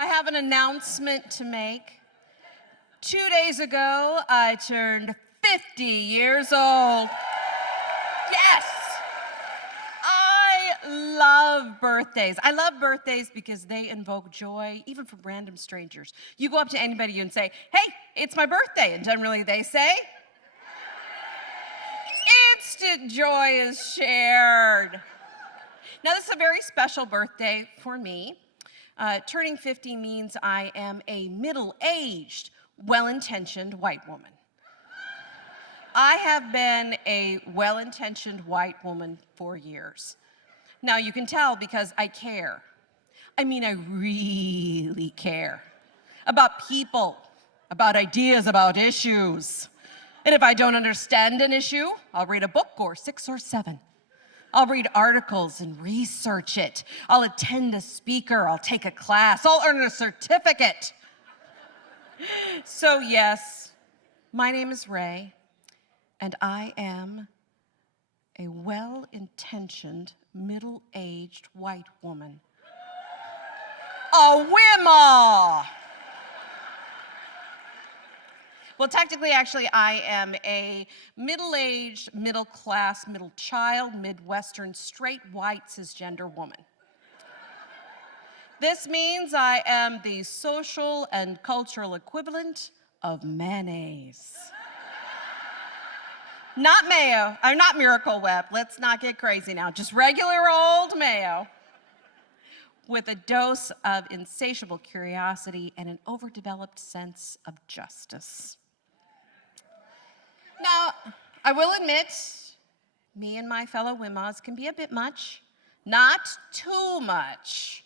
I have an announcement to make. 2 days ago, I turned 50 years old. Yes! I love birthdays. I love birthdays because they invoke joy, even from random strangers. You go up to anybody and say, hey, it's my birthday, and generally they say, instant joy is shared. Now, this is a very special birthday for me. Turning 50 means I am a middle-aged, well-intentioned white woman. I have been a well-intentioned white woman for years. Now, you can tell because I care. I mean, I really care about people, about ideas, about issues. And if I don't understand an issue, I'll read a book or 6 or 7. I'll read articles and research it. I'll attend a speaker. I'll take a class. I'll earn a certificate. So yes, my name is Ray, and I am a well-intentioned, middle-aged white woman. A W.I.M.A.W.W. Well, technically, actually, I am a middle-aged, middle-class, middle-child, Midwestern, straight, white, cisgender woman. This means I am the social and cultural equivalent of mayonnaise. Not mayo, or not Miracle Whip, let's not get crazy now, just regular old mayo with a dose of insatiable curiosity and an overdeveloped sense of justice. Now, I will admit, me and my fellow W.I.M.A.Ws can be a bit much, not too much.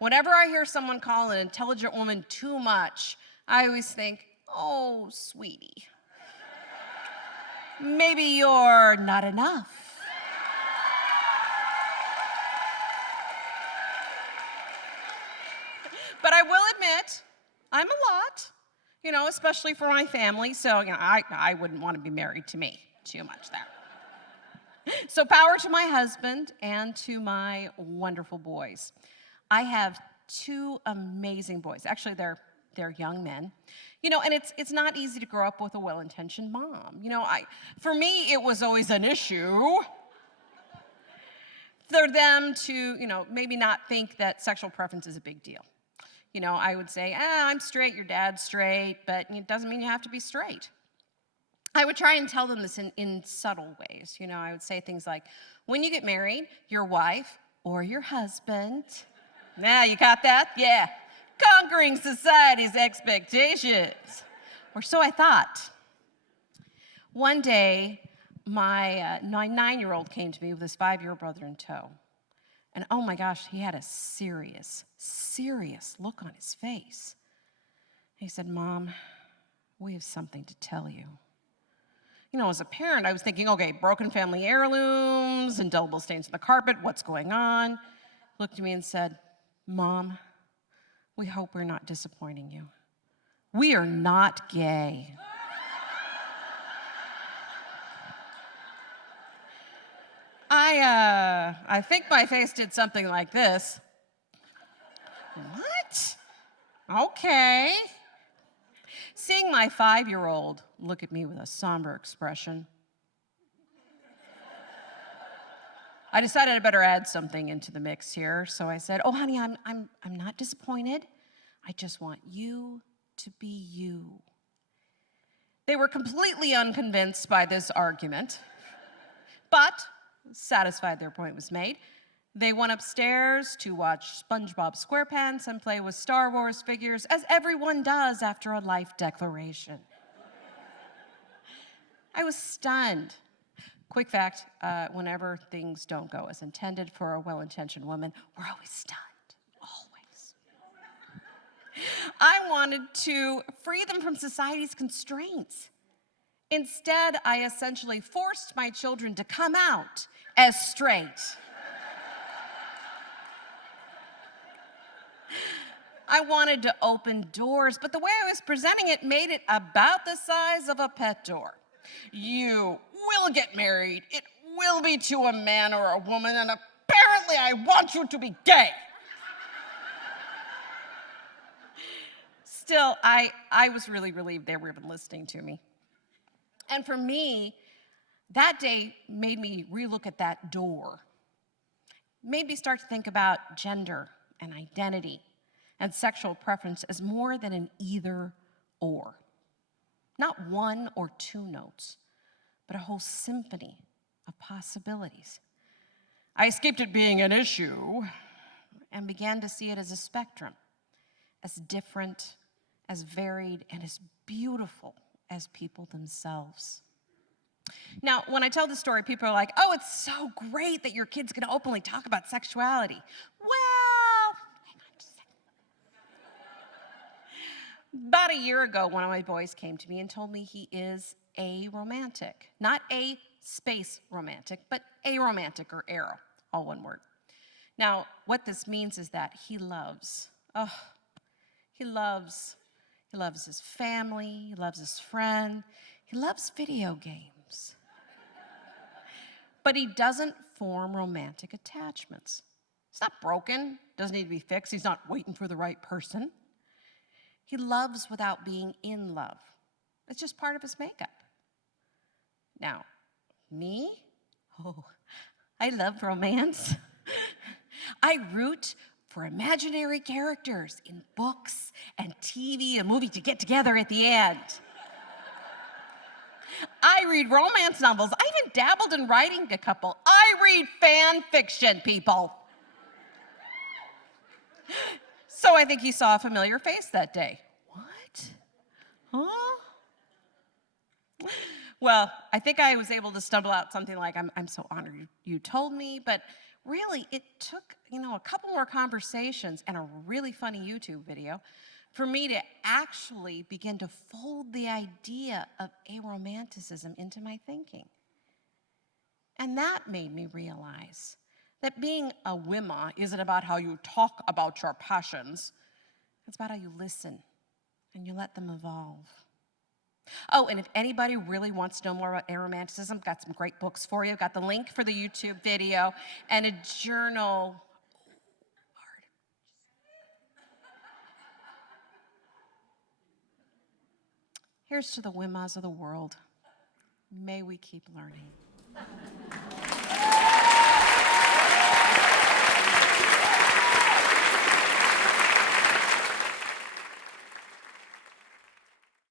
Whenever I hear someone call an intelligent woman too much, I always think, oh, sweetie, maybe you're not enough. But I will admit, I'm a lot. Especially for my family, so I wouldn't want to be married to me. Too much there. So power to my husband and to my wonderful boys. I have 2 amazing boys. Actually, they're young men. And it's not easy to grow up with a well-intentioned mom. For me, it was always an issue for them to, maybe not think that sexual preference is a big deal. I would say, I'm straight, your dad's straight, but it doesn't mean you have to be straight. I would try and tell them this in subtle ways. I would say things like, when you get married, your wife or your husband, you got that? Yeah, conquering society's expectations. Or so I thought. One day, my 9-year-old came to me with his 5-year-old brother in tow. And oh my gosh, he had a serious look on his face. He said, Mom, we have something to tell you. As a parent, I was thinking, okay, broken family heirlooms, indelible stains on the carpet, what's going on? He looked at me and said, Mom, we hope we're not disappointing you. We are not gay. I think my face did something like this. What? Okay. Seeing my 5-year-old look at me with a somber expression, I decided I better add something into the mix here. So I said, oh, honey, I'm not disappointed. I just want you to be you. They were completely unconvinced by this argument, but satisfied their point was made. They went upstairs to watch SpongeBob SquarePants and play with Star Wars figures, as everyone does after a life declaration. I was stunned. Quick fact, whenever things don't go as intended for a well-intentioned woman, we're always stunned, always. I wanted to free them from society's constraints. Instead, I essentially forced my children to come out as straight. I wanted to open doors, but the way I was presenting it made it about the size of a pet door. You will get married. It will be to a man or a woman, and apparently I want you to be gay. Still, I was really relieved they were even listening to me. And for me, that day made me relook at that door. Made me start to think about gender and identity and sexual preference as more than an either or. Not one or two notes, but a whole symphony of possibilities. I escaped it being an issue and began to see it as a spectrum, as different, as varied, and as beautiful as people themselves. Now, when I tell the story, people are like, oh, it's so great that your kid's gonna openly talk about sexuality. Well, hang on just a second. About a year ago, one of my boys came to me and told me he is aromantic. Not a space romantic, but aromantic or arrow, all one word. Now, what this means is that he loves his family, he loves his friend, he loves video games. But he doesn't form romantic attachments. He's not broken, doesn't need to be fixed, he's not waiting for the right person. He loves without being in love. It's just part of his makeup. Now, me? Oh, I love romance. I root for imaginary characters in books and TV and movies to get together at the end. I read romance novels. I even dabbled in writing a couple. I read fan fiction, people. So I think he saw a familiar face that day. What? Huh? Well, I think I was able to stumble out something like, I'm so honored you told me, but really it took, a couple more conversations and a really funny YouTube video for me to actually begin to fold the idea of aromanticism into my thinking. And that made me realize that being a W.I.M.A.W.W isn't about how you talk about your passions. It's about how you listen and you let them evolve. Oh, and if anybody really wants to know more about aromanticism, got some great books for you. Got the link for the YouTube video and a journal. Here's to the W.I.M.A.Ws of the world. May we keep learning.